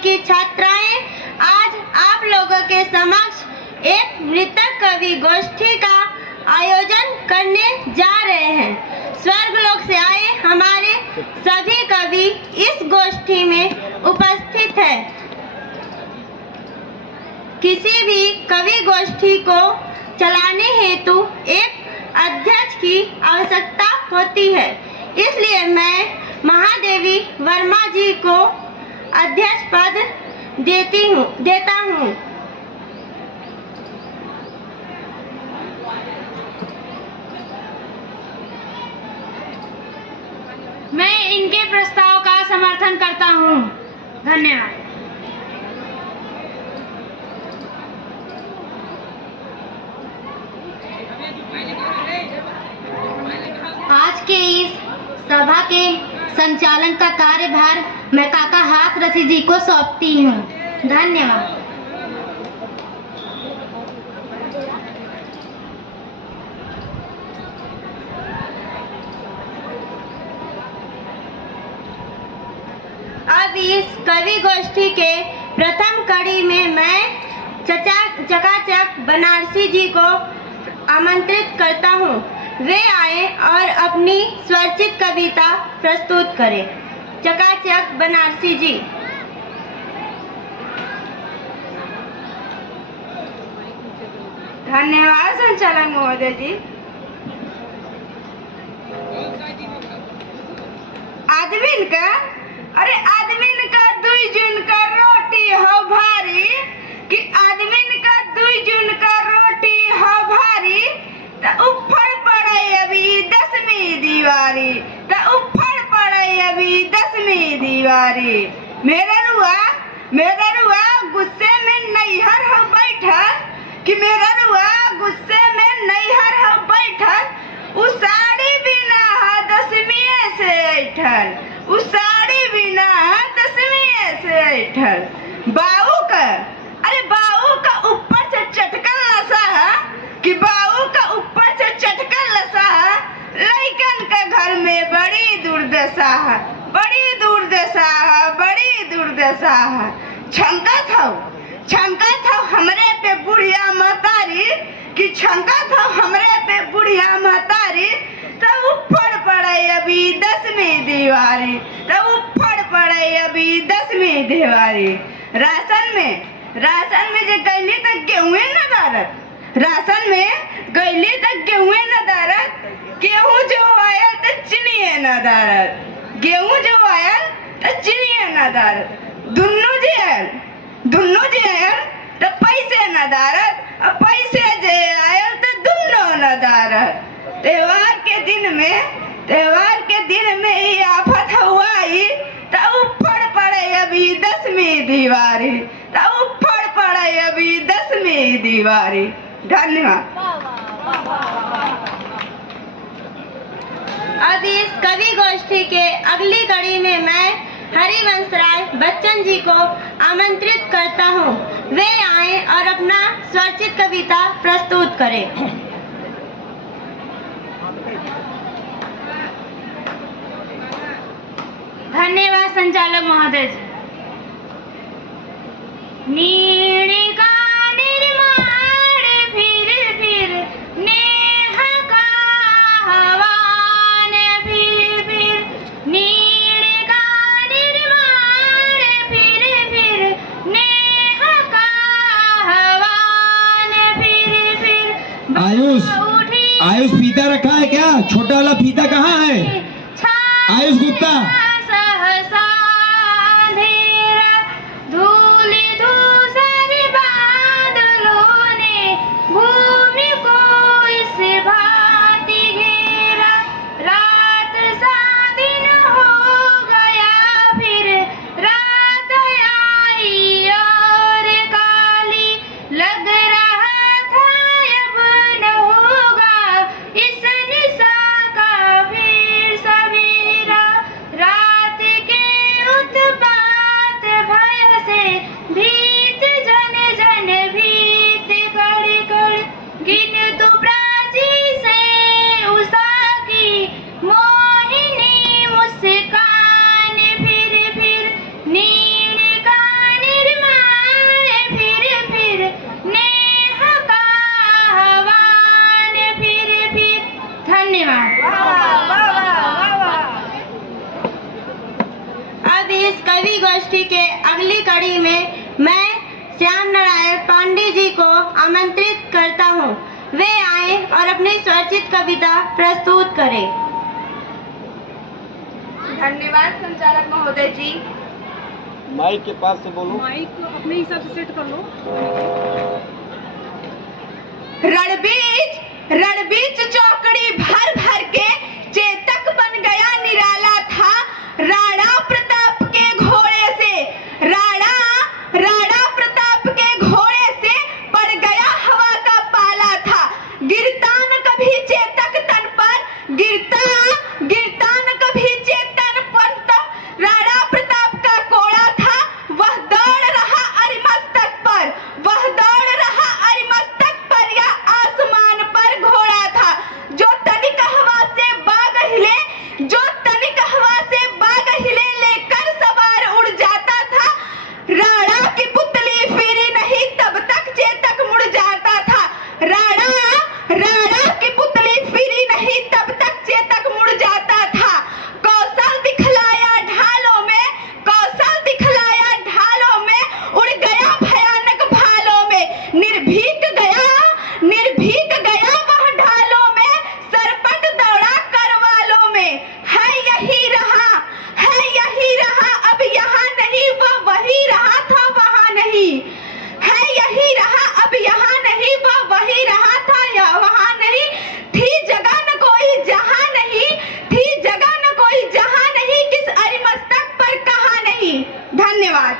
की छात्राएं आज आप लोगों के समक्ष एक मृतक कवि गोष्ठी का आयोजन करने जा रहे हैं। स्वर्गलोक से आए हमारे सभी कवि इस गोष्ठी में उपस्थित हैं। किसी भी कवि गोष्ठी को चलाने हेतु एक अध्यक्ष की आवश्यकता होती है, इसलिए मैं महादेवी वर्मा जी को अध्यक्ष पद देता हूँ। मैं इनके प्रस्ताव का समर्थन करता हूँ। धन्यवाद। आज के इस सभा के संचालन का कार्यभार मैं काका हाथरसी जी को सौंपती हूँ। धन्यवाद। अब इस कवि गोष्ठी के प्रथम कड़ी में मैं चकाचक बनारसी जी को आमंत्रित करता हूँ। वे आए और अपनी स्वरचित कविता प्रस्तुत करें। चकाचक बनारसी जी। धन्यवाद संचालक महोदय जी। आदमीन का दुई जून का रोटी हो भारी कि आदमीन का दुई जून का रोटी हो भारी त उफड़ पड़े अभी 10वीं दीवारी मेरा रुआ गुस्से में नैहर हो बैठल कि मेरा रुआ गुस्से में नैहर हो बैठल उस साड़ी बिना 10वीं से ऐठल बाऊ का ऊपर से चटकन नशा है कि बाऊ का ऊपर से चटकन नशा है। लइकन के घर में बड़ी दुर्दशा है। छंका था हमरे पे बुढ़िया महतारी कि छंका था हमरे पे बुढ़िया महतारी तब उफड़ पड़े अभी 10वीं दीवारी राशन में जे गईली तक गेहूं न दारत गेहूं जो आया तो चिनिए न दारत दुन्नो जे आयल तो पैसे न दारत और पैसे जे आयल तो दुन्नो न दारत। त्योहार के दिन में ही आफत हुआई तो उफड़ पड़े अभी 10वीं दीवारी। धन्यवाद। अब इस कवि गोष्ठी के अगली कड़ी में मैं हरिवंश राय बच्चन जी को आमंत्रित करता हूँ। वे आए और अपना स्वरचित कविता प्रस्तुत करें। धन्यवाद संचालक महोदय जी। नीड़ का निर्माण फिर नेह का हवान फिर नीड़ का निर्माण फिर नेह का हवान फिर आयुष फीता रखा है क्या? छोटा वाला फीता कहाँ है? आयुष गुप्ता। इस निशा का फिर सवेरा गोष्ठी के अगली कड़ी में मैं श्याम नारायण पांडे जी को आमंत्रित करता हूँ। वे आए और अपनी स्वरचित कविता प्रस्तुत करें। धन्यवाद संचालक महोदय जी। माइक के पास से बोलो। माइक को अपने हिसाब से सेट कर लो। रणबीज चौकड़ी भर भर के चेतक बन गया निराला था। राणा प्रताप के घोड़े से राणा प्रताप के घोड़े से पड़ गया हवा का पाला था। गिरता न कभी चेतक तन पर, गिरता न कभी चेतन पर तब राणा प्रताप का कोड़ा था। वह दौड़ रहा अरिमस्तक पर, वह दौड़ रहा अरिमस्तक पर, या आसमान पर घोड़ा था। जो तनिक हवा से बाग हिले, जो तनिक हवा से बाग हिले, लेकर सवार उड़ जाता था। राणा की पुतली फिरी नहीं तब तक चेतक मुड़ जाता था। राणा की पुतली फिरी नहीं तब तक चेतक मुड़ जाता था। कौशल दिखलाया ढालों में, कौशल दिखलाया ढालों में, उड़ गया भयानक भालों में। निर्भीक गया वह ढालों में, सरपट दौड़ा करवालों में। है यही रहा अब यहाँ नहीं, वह वही रहा था वहाँ नहीं। है यही रहा अब यहाँ नहीं, वह वही रहा था या वहाँ नहीं। थी जगह न कोई जहाँ नहीं, थी जगह न कोई जहाँ नहीं, किस अरिमस्तक पर कहा नहीं। धन्यवाद।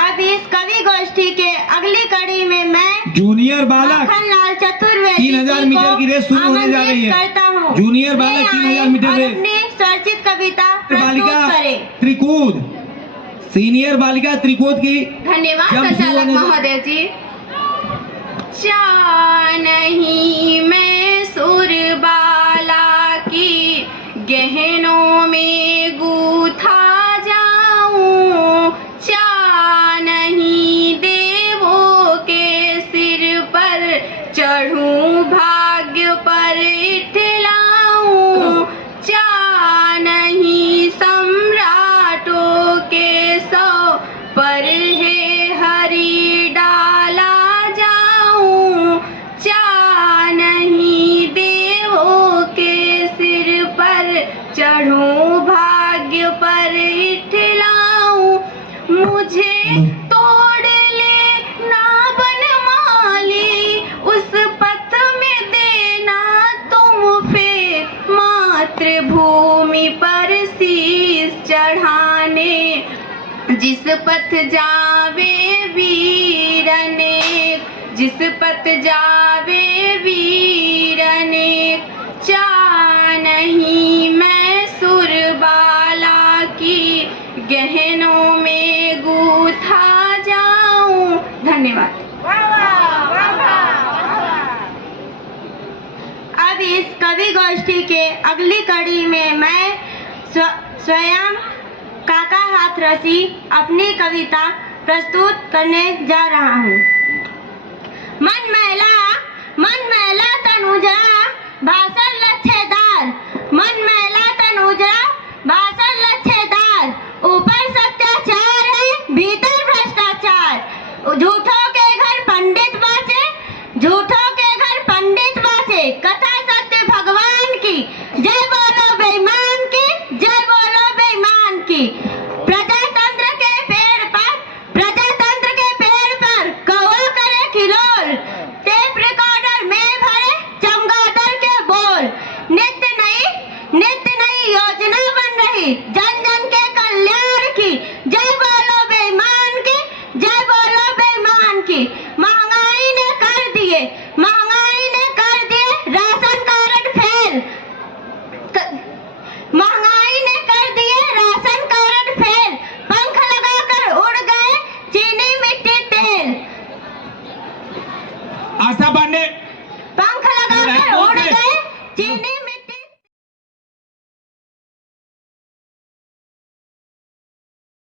अब इस कवि गोष्ठी के अगली कड़ी में मैं जूनियर बालक लाल चतुर्वेदी 3000 मीटर की रेस शुरू होने जा रही है। करता हूँ। जूनियर बालक 3000 मीटर रेस। अपनी स्वरचित कविता प्रस्तुत बालिका करें। त्रिकूद, सीनियर बालिका त्रिकूद की धन्यवाद जब संचालक शुरू होने महोदय जी। चा नहीं मैं सुरबाला की गहनों में गूथा जाऊं। चा नहीं देवों के सिर पर चढ़ूं, भाग्य पर इठलाऊं। चा नहीं सम्राटों के सौ पर है हरि डाला जाऊं। चा नहीं देवों के सिर पर चढ़ूं, भाग्य पर इठलाऊं। मुझे तोड़ ले ना बनमाली, उस पथ में देना तुम फेर, मातृभूमि पर शीश चढ़ाने। जिस पथ जावे वीर अनेक, जिस पथ जावे वीर अनेक। चा नहीं मैं सुरबाला की गहनों में गूथा जाऊं। धन्यवाद। अब इस कवि गोष्ठी के अगली कड़ी में मैं स्वयं काका हाथरसी अपनी कविता प्रस्तुत करने जा रहा हूँ। मन मैला तनुजा भाषण लच्छेदार, मन मैला तनुजा भाषण लच्छेदार। ऊपर सत्याचार है भीतर भ्रष्टाचार। झूठों के घर पंडित बाचे, झूठों के घर पंडित बाचे। कथा सत्य भगवान की, जय बोलो बेईमान की, जय बोलो बेईमान की। प्रजातंत्र के पेड़ पर, प्रजातंत्र के पेड़ पर कौवा करे खिलोल। टेप रिकॉर्डर में भरे चमगादड़ के बोल। नित्य नई योजना बन रही जन जन के कल्याण की। जय बोलो बेईमान की, जय बोलो बेईमान की। महंगाई ने कर दिए राशन कार्ड फेल। महंगाई ने कर दिए राशन कार्ड फेल। पंख लगाकर उड़ गए चीनी मिट्टी तेल। आशा पांडे पंख लगाकर उड़ गए चीनी